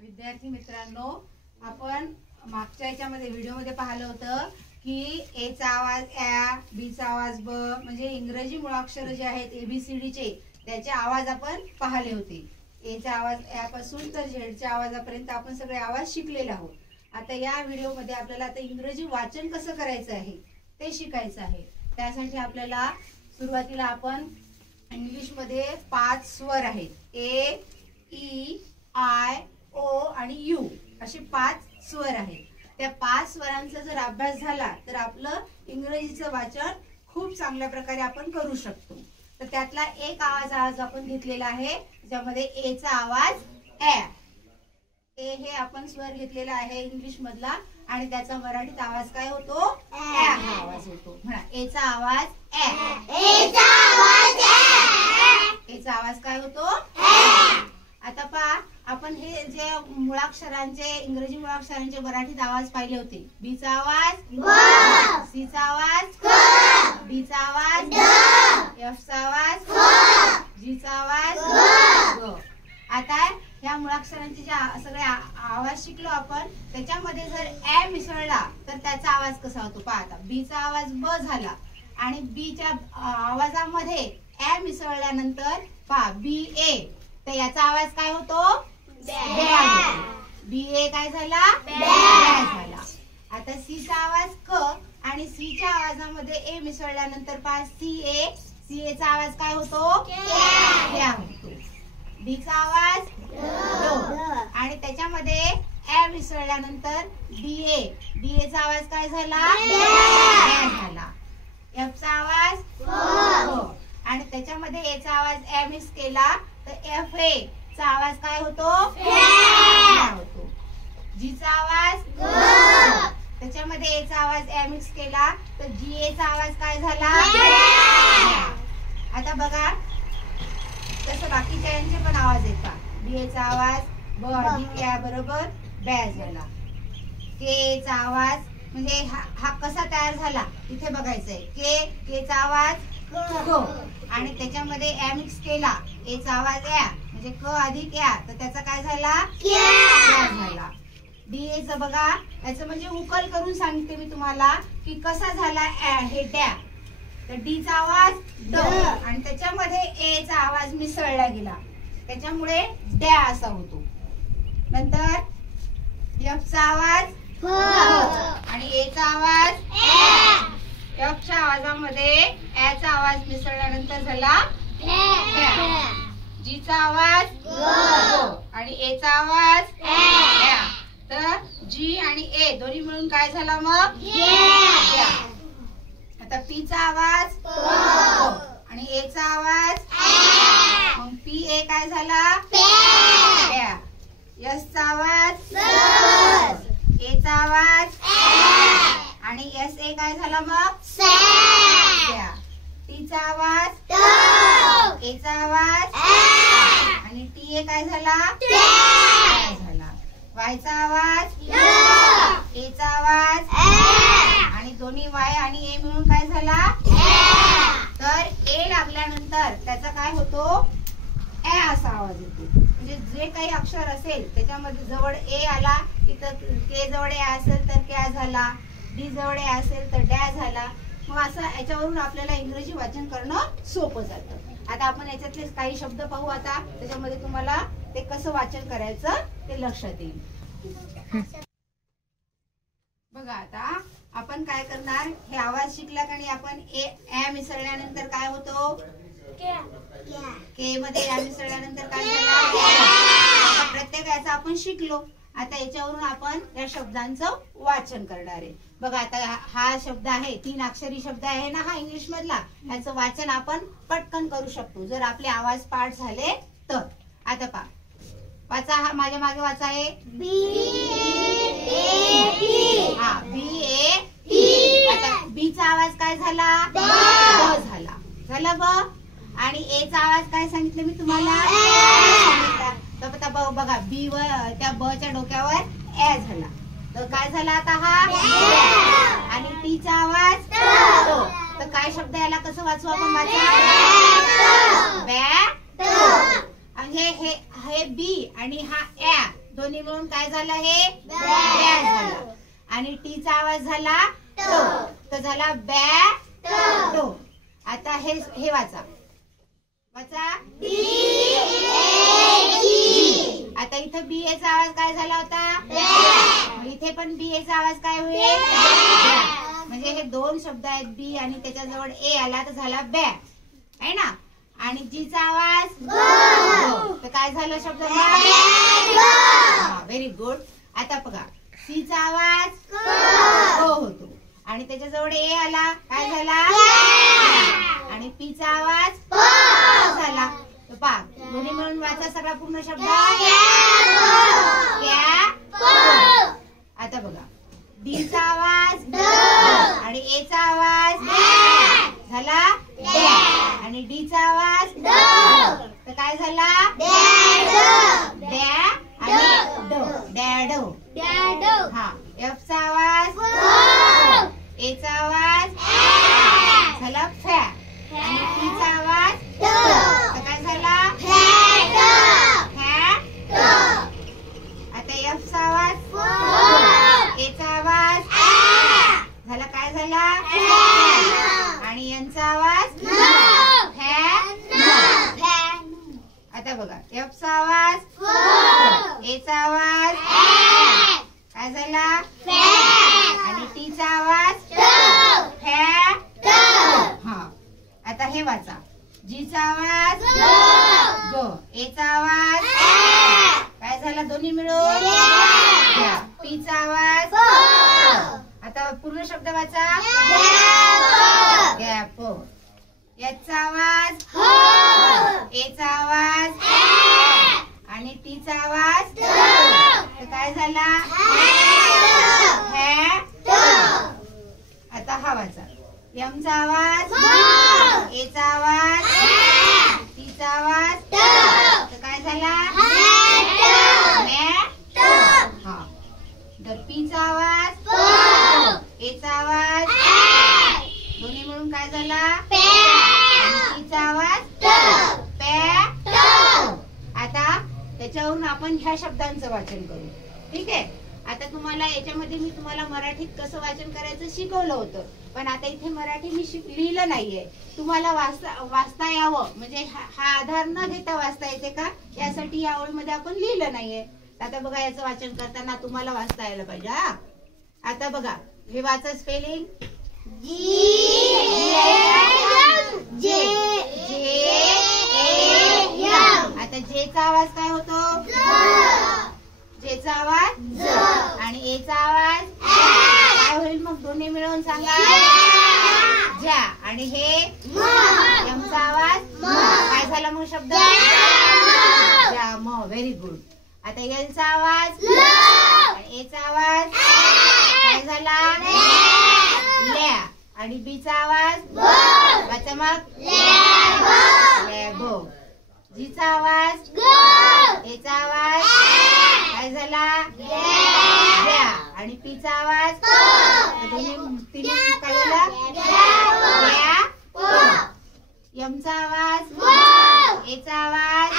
विद्यार्थी मित्रांनो, आपण मागच्या याच्यामध्ये व्हिडिओमध्ये पाहिलं होतं की ए चा आवाज ॲ, बी चा आवाज ब, म्हणजे इंग्रजी मुळाक्षर जे आहेत ABCD चे त्याचे आवाज आपण पाहिले होते. ए चा आवाज ॲ पासून तर झेडच्या आवाजापर्यंत आपण सगळे आवाज शिकलेले आहोत. आता या व्हिडिओमध्ये आपल्याला आता इंग्रजी वाचन कसं करायचं आहे ते शिकायचं आहे. त्यासाठी आपल्याला सुरुवातीला आपण इंग्लिश मध्ये 5 स्वर आहेत. ए, ई, आय, ओ आणि यू असे 5 स्वर आहेत. त्या 5 स्वरांचा जर अभ्यास झाला तर आपलं इंग्रजीचं वाचन खूप चांगल्या प्रकारे आपण करू शकतो. तर त्यातला एक आवाज आज आपण घेतलेला आहे, ज्यामध्ये ए चा आवाज ॲ. ए हे आपण स्वर घेतलेला आहे इंग्लिश मधला आणि त्याचा मराठीत आवाज काय होतो? ॲ हा आवाज होतो. म्हणा ए चा आवाज ॲ. ए चा आवाज ॲ. ए चा आवाज काय होतो? ॲ. आता पहा, आपण हे जे मुळाक्षरांचे इंग्रजी मुळाक्षरांचे मराठीत आवाज पाहिले होते. बी चा आवाज ब, सी चा आवाज क, डी चा आवाज ड, एफ चा आवाज क, जी चा आवाज ग. ग. आता ह्या मुळाक्षरांचे जे सगळे आवाज शिकलो आपण, त्याच्यामध्ये जर ॲ मिसळला तर त्याचा आवाज कसा होतो पहा. आता बी चा आवाज ब झाला आणि बी च्या आवाजामध्ये ॲ मिसळल्यानंतर पहा बी ए, तर याचा आवाज काय होतो? बी ए काय झाला? बॅ झाला. आता सी चा आवाज क आणि सी च्या आवाजामध्ये ए मिसळल्यानंतर पहा सी ए चा आवाज काय होतो? क्या होतो. डी चा आवाज ड आणि त्याच्यामध्ये ॲ मिसळल्यानंतर डी ए चा आवाज काय झाला? बॅ झाला. एफ चा आवाज ग आणि त्याच्यामध्ये ए चा आवाज ॲ मिक्स केला तर एफ ए चा आवाज काय होतो? होतो. जी चा आवाज ग, त्याच्यामध्ये ए चा आवाज ॲ मिक्स केला तर जी ए चा आवाज काय झाला? आता बघा तसं बाकीच्या यांचे पण आवाज येतात. बी ए चा आवाज ब अधिक या बरोबर बॅ झाला. के चा आवाज म्हणजे हा कसा तयार झाला इथे बघायचंय. के चा आवाज क आणि त्याच्यामध्ये ॲ मिक्स केला, ए चा आवाज या म्हणजे क अधिक या, तर त्याचा काय झाला? क्या झाला. डी ए चं बघा, त्याचं म्हणजे उकल करून सांगते मी तुम्हाला की कसा झाला हे डॅ. तर डी चा आवाज ड आणि त्याच्यामध्ये ए चा आवाज मिसळला गेला, त्याच्यामुळे डॅ असा होतो. नंतर एफ चा आवाज फ आणि ए चा आवाज ॲ. एफ च्या आवाजामध्ये ॲ चा आवाज मिसळल्यानंतर झाला ॲ. जी चा आवाज ग आणि ए चा आवाज ॲ. तर जी आणि ए दोन्ही मिळून काय झाला मग? या. आता पी चा आवाज प आणि ए चा आवाज ॲ. मग पी ए काय झाला? प्या. एस चा आवाज ए चा आवाज आणि एस ए काय झाला मग? प्या. टी चा आवाज ए चा आवाज आणि टी ए काय झाला? झाला. वाय चा आवाज ए चा आवाज आणि दोन्ही वाय आणि ए मिळून काय झाला? तर ए लागल्यानंतर त्याचा काय होतो? ॲ असा आवाज येतो. म्हणजे जे काही अक्षर असेल त्याच्यामध्ये जवळ ए आला की तर के जवळ ए असेल तर क्या झाला, डी जवळ ए असेल तर डॅ झाला. मग असं याच्यावरून आपल्याला इंग्रजी वाचन करणं सोपं जातं. आता आपण याच्यातले काही शब्द पाहू. आता त्याच्यामध्ये तुम्हाला ते कसं वाचन करायचं ते लक्षात येईल. बघा आता आपण काय करणार, हे आवाज शिकला आणि आपण ॲ मिसळल्यानंतर काय होतो? के मध्ये ॲ मिसळल्यानंतर काय झालं? प्रत्येक याचा आपण शिकलो. आता याच्यावरून आपण या शब्दांचं वाचन करणार आहे. बघा आता हा शब्द आहे, 3 अक्षरी शब्द आहे ना हा इंग्लिश मधला, याचं वाचन आपण पटकन करू शकतो जर आपले आवाज पाठ झाले तर. आता पहा, वाचा, हा माझ्या मागे वाचा आहे बी ए टी. हा बी ए टी. आता बी चा आवाज काय झाला? ब झाला. झाला ब आणि ए चा आवाज काय सांगितलं मी तुम्हाला? तर आता बघा बी व त्या ब च्या डोक्यावर ॲ झाला, तर काय झाला आता हा? आणि टी चा आवाज तर काय शब्द याला कसं वाचू आपण? बॅट. म्हणजे हे बी आणि हा ॲ दोन्ही मिळून काय झालं हे ब्या झालं. आणि टीचा आवाज झाला टो, तो झाला बॅ टो. आता हे वाचा आता इथं बीएचा आवाज काय झाला होता, इथे पण बीएचा आवाज काय होईल, म्हणजे हे दोन शब्द आहेत बी आणि त्याच्याजवळ ए आला तर झाला बॅ आहे ना. आणि जीचा आवाज तर काय झालं शब्द व्हेरी गुड. आता बघा सीचा आवाज हो होतो आणि त्याच्याजवळ ए आला काय झाला आणि पीचा आवाज झाला. दोन्ही मिळून वाचा सगळा पूर्ण शब्द आता बघा डीचा आवाज आणि एचा आवाज झाला आणि डीचा आवाज तर काय झाला डॅ आणि डो डॅडो. हा एफचा आवाज एचा आवाज झाला फॅ आणि टीचा आवाज तर काय झाला आता एफचा आवाज एचा आवाज झाला काय झाला आणि यांचा आवाज आता बघा एफचा आवाज एचा आवाज काय झाला आणि टीचा आवाज हा. आता हे वाचा जीचा आवाज ग एचा आवाज काय झाला दोन्ही मिळून पीचा आवाज. आता पूर्ण शब्द वाचा गॅप. याचा आवाज एचा आवाज आणि टीचा आवाज तर काय झाला आता हा वाचा एमचा आवाज एचा आवाज टीचा आवाज तर काय झाला हा. तर पीचा आवाज एचा आवाज दोन्ही मिळून काय झाला टीचा आवाज आता त्याच्यावरून आपण ह्या शब्दांचं वाचन करू. ठीक आहे. आता तुम्हाला याच्यामध्ये मी तुम्हाला मराठीत कसं वाचन करायचं शिकवलं होतं पण आता इथे मराठी मी लिहिलं नाहीये. तुम्हाला वाचता यावं म्हणजे हा आधार न घेता वाचता येते का यासाठी या ओळीमध्ये आपण लिहिलं नाहीये. आता बघा याचं वाचन करताना तुम्हाला वाचता यायला पाहिजे. हा आता बघा हे वाचा स्पेलिंग आता जेचा आवाज काय होतो जेचा आवाज आणि एचा आवाज काय होईल मग दोन्ही मिळून सांगा ज्या. आणि हे एमचा आवाज काय झाला मग शब्द ज्या म. Very good. आता एलचा आवाज आणि एचा आवाज काय झाला ल्या आणि बीचा आवाज वाचा मग लॅबो. जीचा आवाज एचा आवाज काय झाला ल्या आणि पीचा आवाज दोन्ही तिन्ही काय झाला एमचा आवाज एचा आवाज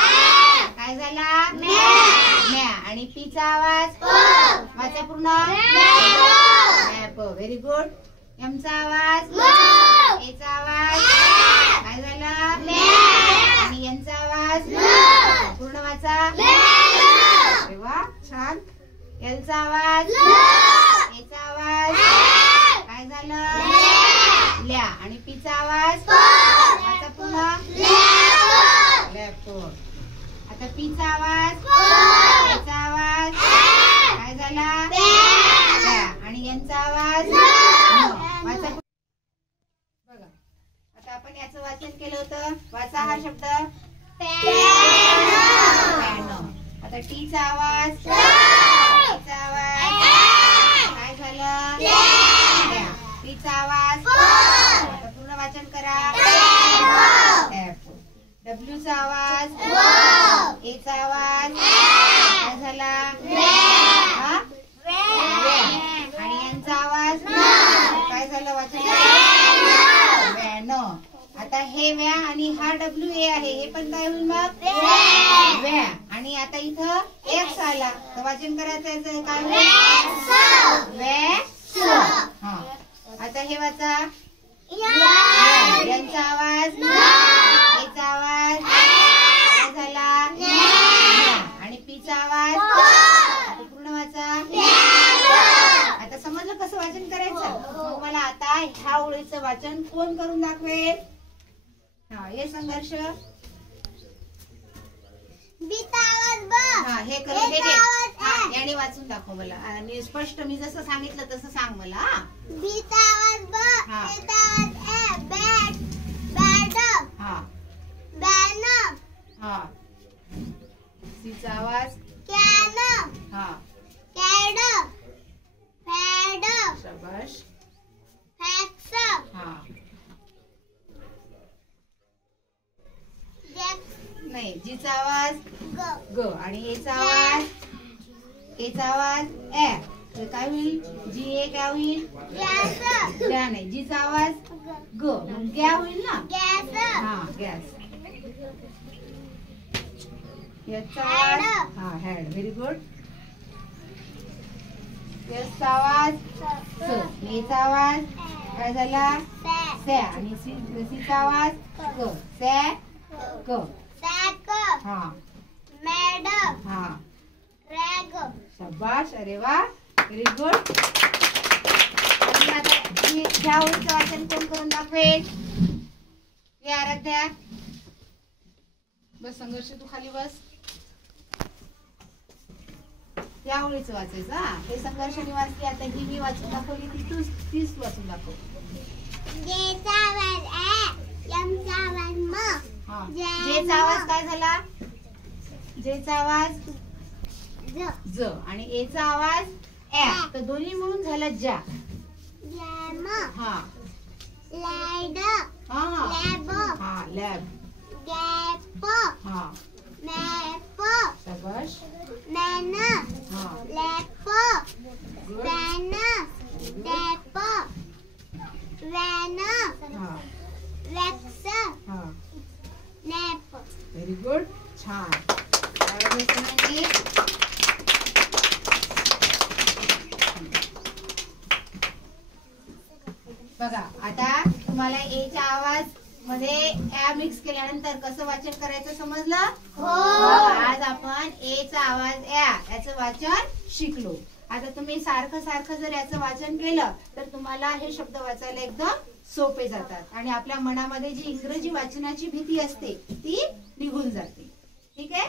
काय झाला म्या आणि पीचा आवाज वाचा पूर्ण व्हेरी गुड. एमचा आवाज एचा आवाज काय झाला आणि यांचा आवाज पूर्ण वाचा. अरे वा छान. एलचा आवाज एचा आवाज काय झालं ल्या आणि पीचा आवाज वाचा पूर्ण लॅप. आता पीचा आवाज एचा आवाज काय झाला आणि यांचा आवाज वाचा. बघा आता आपण याचं वाचन केलं होतं. वाचा हा शब्द आता टीचा आवाज टीचा आवाज काय झालं टीचा आवाज आता पूर्ण वाचन करा. डब्ल्यूचा आवाज एचा आवाज काय झाला आणि यांचा आवाज काय झालं वाचन. आता हे व्या आणि हा डब्ल्यू ए आहे हे पण काय होईल मग व्या. आणि आता इथं एक्स आला तर वाचन करायचं याचं काय हा. आता हे वाचा यांचा आवाज एचा आवाज काय झाला आणि पीचा आवाज आता पूर्ण वाचा. आता समजलं कसं वाचन करायचं. मग मला आता ह्या ओळीचं वाचन कोण करून दाखवेल. हा ये संघर्ष हा हे करून हे याने वाचून दाखव मला आणि स्पष्ट मी जसं सांगितलं तसं सांग मला. हा हा हा सीचा आवाज हा शाबाश हा नाही जीचा आवाज ग आणि एचा आवाज ए तर काय होईल जी ए काय होईल ज्या नाही जीचा आवाज ग मग ग्या होईल ना हा गॅस. याचा आवाज हा हेड व्हेरी गुड. याचा आवाज स एचा आवाज काय झाला से आणि सीचा आवाज क से क हा हा शाबाश अरे वा व्हेरी गुड. आता ह्या ओळीचं वाचन कोण करून दाखवेल. हे आराध्या बस संघर्ष तू खाली बस. या ओळीचं वाचायचं हा. हे संघर्षाने वाचली. आता ही मी वाचून दाखवली तीच वाचून दाखव. हा जेचा आवाज काय झाला जेचा आवाज ज आणि एचा आवाज ए तर दोन्ही मिळून झाला जा. हा हा हा लॅब हा शाबाश हा हा व्हेरी गुड छान. बघा आता तुम्हाला एच्या आवाज मध्ये ए मिक्स केल्यानंतर कसं वाचन करायचं समजलं. आज आपण एचा आवाज याचं वाचन शिकलो. आता तुम्ही सारखं सारखं जर याचं वाचन केलं तर तुम्हाला हे शब्द वाचायला एकदम सोपे जातात आणि आपल्या मनामध्ये जी इंग्रजी वाचनाची भीती असते ती निघून जाते. ठीक आहे.